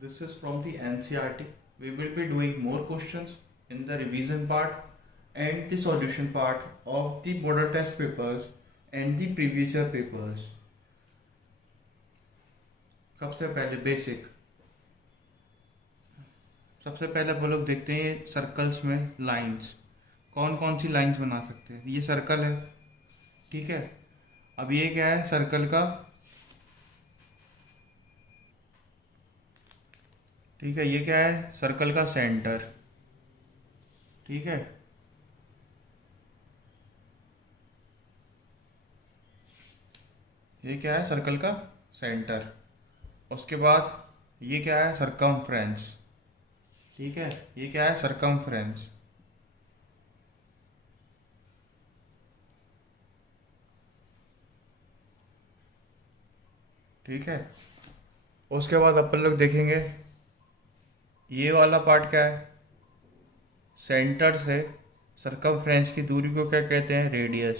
This is from the NCERT. We will be doing more questions in the revision part and the solution part of the model test papers and the previous year papers. सबसे पहले basic, सबसे पहले हम लोग देखते हैं circles में lines. कौन कौन सी लाइंस बना सकते हैं। ये सर्कल है, ठीक है। अब ये क्या है, सर्कल का, ठीक है, ये क्या है, सर्कल का सेंटर, ठीक है। ये क्या है, सर्कल का सेंटर। उसके बाद ये क्या है, सरकमफ्रेंस, ठीक है। ये क्या है, सरकमफ्रेंस। ठीक है। उसके बाद अपन लोग देखेंगे ये वाला पार्ट क्या है, सेंटर से सरकमफ्रेंस की दूरी को क्या कहते हैं, रेडियस।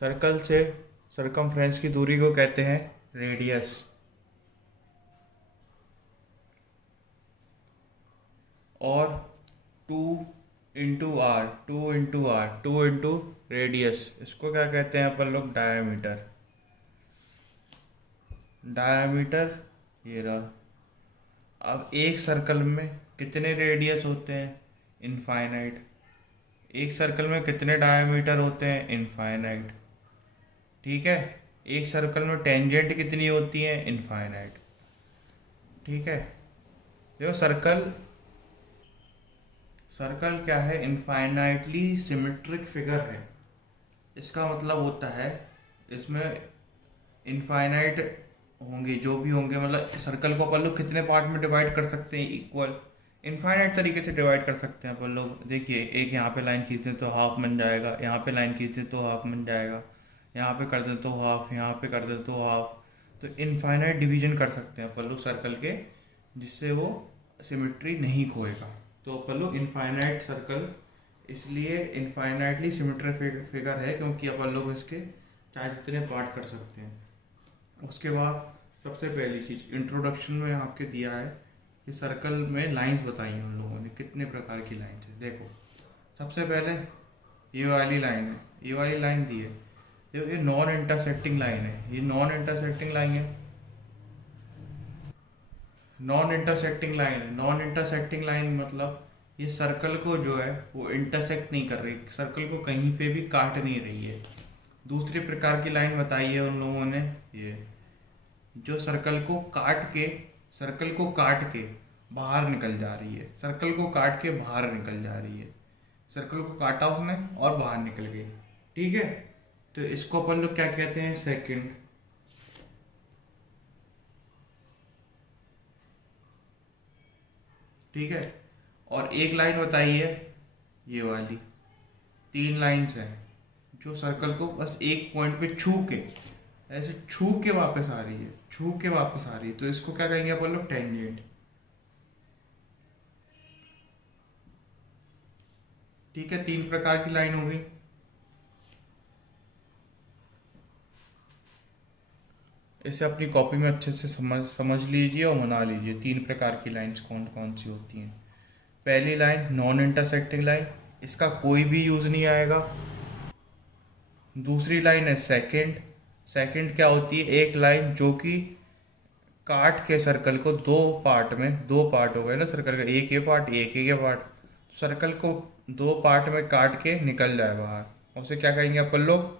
सर्कल से सरकमफ्रेंस की दूरी को कहते हैं रेडियस। और two into r, two into radius, इसको क्या कहते हैं अपन लोग, डायामीटर। डायामीटर ये रहा। अब एक सर्कल में कितने रेडियस होते हैं, इनफाइनाइट। एक सर्कल में कितने डायामीटर होते हैं, इनफाइनाइट, ठीक है। एक सर्कल में टेंजेंट कितनी होती है, इनफाइनाइट, ठीक है। देखो सर्कल, सर्कल क्या है, इनफाइनाइटली सिमेट्रिक फिगर है। इसका मतलब होता है इसमें इनफाइनाइट होंगे, जो भी होंगे, मतलब सर्कल को अपन लोग कितने पार्ट में डिवाइड कर सकते हैं, इक्वल इनफाइनाइट तरीके से डिवाइड कर सकते हैं अपन लोग। देखिए, एक यहाँ पे लाइन खींचते तो हाफ बन जाएगा, यहाँ पे लाइन खींचते तो हाफ बन जाएगा, यहाँ पे कर दे तो हाफ, यहाँ पे कर दे तो हाफ। तो इनफाइनाइट डिवीजन कर सकते हैं अपन लोग सर्कल के, जिससे वो सिमेट्री नहीं खोएगा। तो अपन लोग इनफाइनाइट सर्कल इसलिए इनफाइनाइटली सिमेट्रिक फिगर है क्योंकि अपन लोग इसके चाहे जितने पार्ट कर सकते हैं। उसके बाद सबसे पहली चीज़ इंट्रोडक्शन में आपके दिया है कि सर्कल में लाइंस बताई हैं उन लोगों ने, कितने प्रकार की लाइंस है। देखो सबसे पहले ये वाली लाइन है, ये वाली लाइन दी है, ये नॉन इंटरसेक्टिंग लाइन है। ये नॉन इंटरसेक्टिंग लाइन है, नॉन इंटरसेक्टिंग लाइन है। नॉन इंटरसेक्टिंग लाइन मतलब ये सर्कल को जो है वो इंटरसेक्ट नहीं कर रही, सर्कल को कहीं पे भी काट नहीं रही है। दूसरी प्रकार की लाइन बताई है उन लोगों ने, ये जो सर्कल को काट के, सर्कल को काट के बाहर निकल जा रही है, सर्कल को काट के बाहर निकल जा रही है। सर्कल को काटा उसने और बाहर निकल गई, ठीक है। तो इसको अपन लोग क्या कहते हैं, सेकंड। ठीक है। और एक लाइन बताई है ये वाली, तीन लाइंस हैं जो सर्कल को बस एक पॉइंट पे छू के, ऐसे छू के वापस आ रही है, छू के वापस आ रही है। तो इसको क्या कहेंगे अपन लोग, टेंजेंट। ठीक है, तीन प्रकार की लाइन हो गई। इसे अपनी कॉपी में अच्छे से समझ लीजिए और बना लीजिए, तीन प्रकार की लाइंस कौन कौन सी होती हैं। पहली लाइन नॉन इंटरसेक्टिंग लाइन, इसका कोई भी यूज नहीं आएगा। दूसरी लाइन है सेकंड। सेकंड क्या होती है, एक लाइन जो कि काट के सर्कल को दो पार्ट में, दो पार्ट हो गए ना सर्कल का, एक ये पार्ट, एक ये पार्ट, सर्कल को दो पार्ट में काट के निकल जाए बाहर, उसे क्या कहेंगे अपन लोग,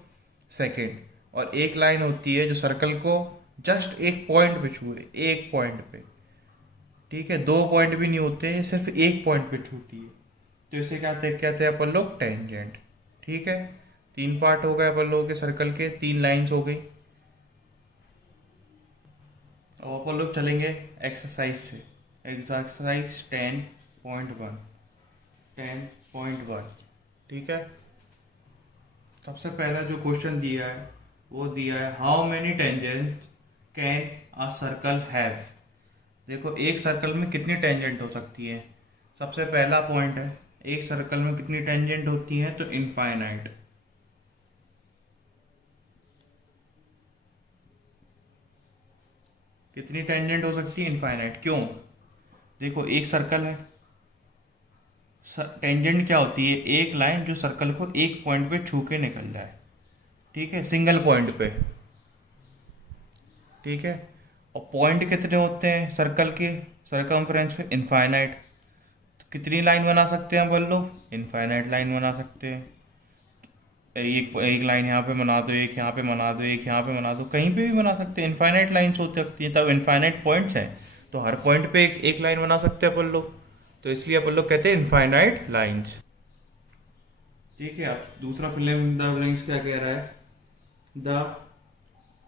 सेकंड। और एक लाइन होती है जो सर्कल को जस्ट एक पॉइंट पे छुए, एक पॉइंट पे, ठीक है, दो पॉइंट भी नहीं होते हैं, सिर्फ एक पॉइंट पे छूती है, तो इसे क्या कहते हैं अपन लोग, टेंजेंट। ठीक है, तीन पार्ट हो गए अपन लोगों के सर्कल के, तीन लाइंस हो गई। अब अपन लोग चलेंगे एक्सरसाइज से, एक्सरसाइज 10.1, 10.1, ठीक है। सबसे पहला जो क्वेश्चन दिया है वो दिया है, how many tangent can a circle have. देखो एक सर्कल में कितनी टेंजेंट हो सकती है, सबसे पहला पॉइंट है एक सर्कल में कितनी टेंजेंट होती है, तो इनफाइनाइट। कितनी टेंजेंट हो सकती है? इनफाइनाइट। क्यों? देखो एक सर्कल है, टेंजेंट क्या होती है? एक लाइन जो सर्कल को एक पॉइंट पे छू के निकल जाए, ठीक है, सिंगल पॉइंट पे, ठीक है। और पॉइंट कितने होते हैं सर्कल के सरकमफ्रेंस पे? इनफाइनाइट। तो कितनी लाइन बना सकते हैं बोल लो? इनफाइनाइट लाइन बना सकते हैं। एक एक लाइन यहाँ पे बना दो, एक यहाँ पे बना दो, एक यहाँ पे बना दो, कहीं पे भी बना सकते हैं। इनफाइनाइट लाइन्स हो सकती हैं, तब इनफाइनाइट पॉइंट्स हैं, तो हर पॉइंट पे एक लाइन बना सकते हैं अपन लोग, तो इसलिए अपन लोग कहते हैं इनफाइनाइट लाइन्स। ठीक है। अब दूसरा फिल्म द ब्लैंक्स क्या कह रहा है? The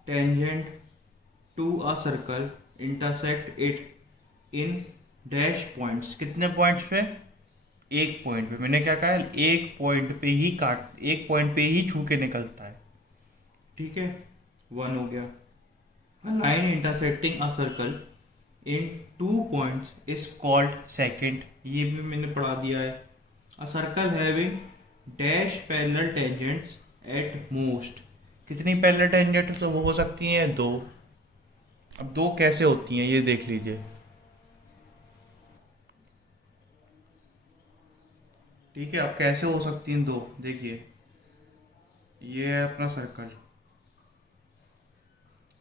tangent to a circle intersect it in dash points. कितने पॉइंट्स पे? एक पॉइंट पे। मैंने क्या कहा है? एक पॉइंट पे ही काट, एक पॉइंट पे ही छू के निकलता है, ठीक है। वन हो गया। A line intersecting a circle in two points is called second। ये भी मैंने पढ़ा दिया है। A circle having dash parallel tangents at most। कितनी पैरेलल टेंजेंट तो वो हो सकती हैं? दो। अब दो कैसे होती हैं ये देख लीजिए, ठीक है। अब कैसे हो सकती हैं दो? देखिए, ये है अपना सर्कल,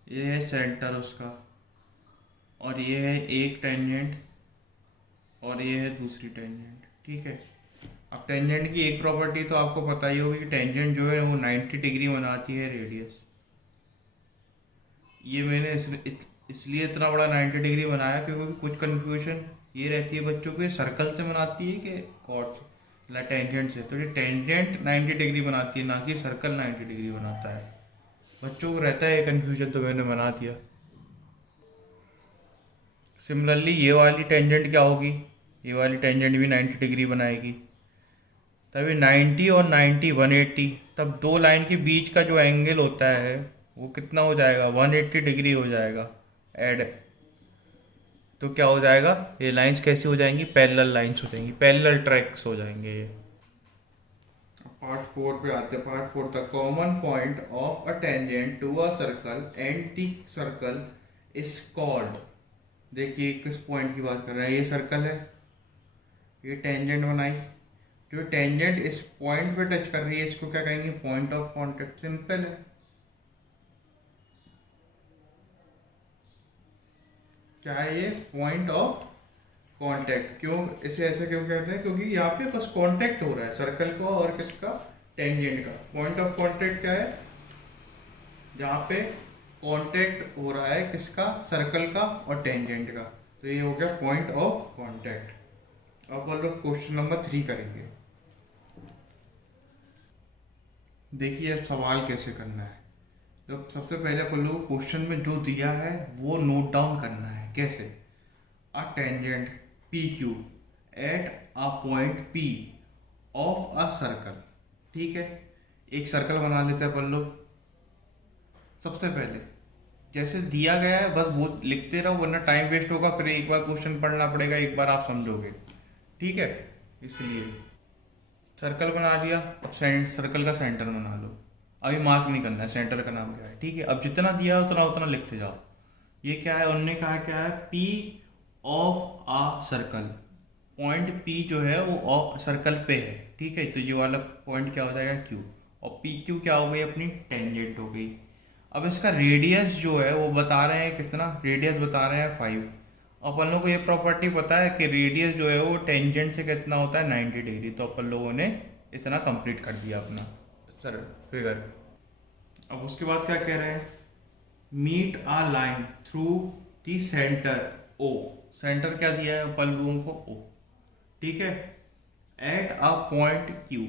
ये है सेंटर उसका, और ये है एक टेंजेंट, और ये है दूसरी टेंजेंट, ठीक है। अब टेंजेंट की एक प्रॉपर्टी तो आपको पता ही होगी कि टेंजेंट जो है वो 90 डिग्री बनाती है रेडियस। ये मैंने इसलिए इतना बड़ा 90 डिग्री बनाया क्योंकि कुछ कन्फ्यूजन ये रहती है बच्चों को, सर्कल से बनाती है कि कॉर्ड से, मतलब टेंजेंट से। तो ये टेंजेंट 90 डिग्री बनाती है, ना कि सर्कल 90 डिग्री बनाता है। बच्चों को रहता है ये कन्फ्यूजन, तो मैंने बना दिया। सिमिलरली ये वाली टेंजेंट क्या होगी? ये वाली टेंजेंट भी 90 डिग्री बनाएगी, तभी 90 और 90 180, तब दो लाइन के बीच का जो एंगल होता है वो कितना हो जाएगा? 180 डिग्री हो जाएगा ऐड। तो क्या हो जाएगा? ये लाइंस कैसी हो जाएंगी? पैरेलल लाइंस हो जाएंगी, पैरेलल ट्रैक्स हो जाएंगे ये। पार्ट 4 पे आते हैं। Part 4 the common point of a tangent to a circle and the circle is called. देखिए किस पॉइंट की बात कर रहे हैं? ये सर्कल है, ये टेंजेंट बनाई, जो टेंजेंट इस पॉइंट पे टच कर रही है इसको क्या कहेंगे? Point of contact. सिंपल है। क्या है ये? Point of contact. क्यों इसे ऐसे क्यों कहते हैं? क्योंकि यहाँ पे बस कांटेक्ट हो रहा है सर्कल का और किसका? टेंजेंट का। पॉइंट ऑफ कांटेक्ट क्या है? जहाँ पे कांटेक्ट हो रहा है किसका? सर्कल का और टेंजेंट का। तो ये हो गया पॉइंट ऑफ कांटेक्ट। अब हम लोग क्वेश्चन नंबर 3 करेंगे। देखिए अब सवाल कैसे करना है। तो सबसे पहले अपन लोग क्वेश्चन में जो दिया है वो नोट डाउन करना है। कैसे? A tangent P Q eight a point P of a circle. ठीक है, एक सर्कल बना लेते हैं अपन लोग। सबसे पहले जैसे दिया गया है बस वो लिखते रहो, वरना टाइम वेस्ट होगा, फिर एक बार क्वेश्चन पढ़ना पड़ेगा, एक बार आप समझोगे। ठीक है, इसलिए सर्कल बना दिया। अब सर्कल का सेंटर बना लो। अभी मार्क नहीं करना है सेंटर का नाम क्या है। ठीक है, अब जितना दिया है उतना उतना लिखते जाओ। ये क्या है? उन्होंने कहा क्या है? P of a circle. Point p जो है वो सर्कल पे है। ठीक है, तो ये वाला पॉइंट क्या हो जाएगा? क्यू। और पी क्यू क्या हो गई? अपनी टेंजेंट हो गई। अब इसका रेडियस जो है वो बता रहे हैं कितना? रेडियस बता रहे हैं 5। अपन लोगों को ये प्रॉपर्टी पता है कि रेडियस जो है वो टेंजेंट से कितना होता है? 90 डिग्री। तो अपन लोगों ने इतना कंप्लीट कर दिया अपना सर फिगर। अब उसके बाद क्या कह रहे हैं? Meet a line through the centre o. Centre क्या दिया है अपन लोगों को? ओ। ठीक है, at a point q.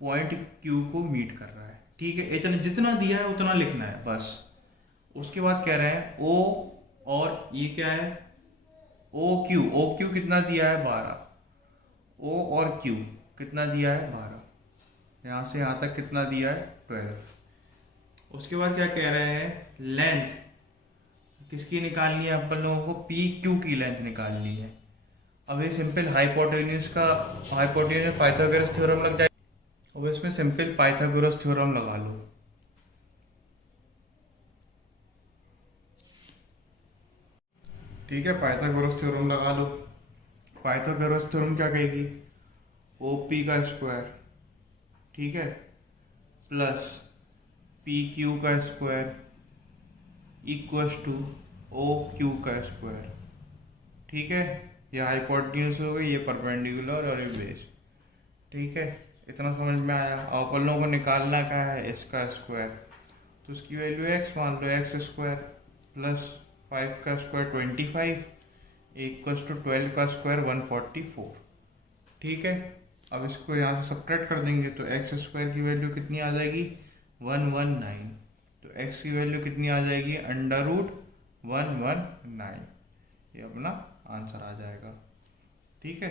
Point q को मीट कर रहा है। ठीक है, इतना जितना दिया है उतना लिखना है बस। उसके बाद कह रहे हैं ओ, और ये क्या है? O Q. ओ क्यू कितना दिया है? 12। ओ और क्यू कितना दिया है? 12। यहाँ से यहाँ तक कितना दिया है? 12। उसके बाद क्या कह रहे हैं? लेंथ किसकी निकालनी है अपन लोगों को? पी क्यू की लेंथ निकालनी है। अब ये सिंपल हाइपोटेन्यूज का, हाइपोटेन्यूज पाइथागोरस थ्योरम लग जाएगा। अब इसमें सिंपल पाइथागोरस थ्योरम लगा लो। ठीक है, पाइथागोरस थ्योरम लगा लो। पाइथागोरस थ्योरम क्या कहेगी, ओ पी का स्क्वायर, ठीक है, प्लस पी क्यू का स्क्वायर इक्वस टू ओ क्यू का स्क्वायर। ठीक है, ये हाइपोटेन्यूज हो गई, ये परपेंडिकुलर और ये बेस। ठीक है, इतना समझ में आया। और अपन लोगों को निकालना क्या है, इसका स्क्वायर, तो उसकी वैल्यू एक्स मान लो, एक्स स्क्वायर प्लस 5 का स्क्वायर 25 इक्वस टू 12 का स्क्वायर 144। ठीक है, अब इसको यहाँ से सब्ट्रैक्ट कर देंगे तो एक्स स्क्वायर की वैल्यू कितनी आ जाएगी, 119। तो एक्स की वैल्यू कितनी आ जाएगी, अंडर रूट 119। ये अपना आंसर आ जाएगा। ठीक है।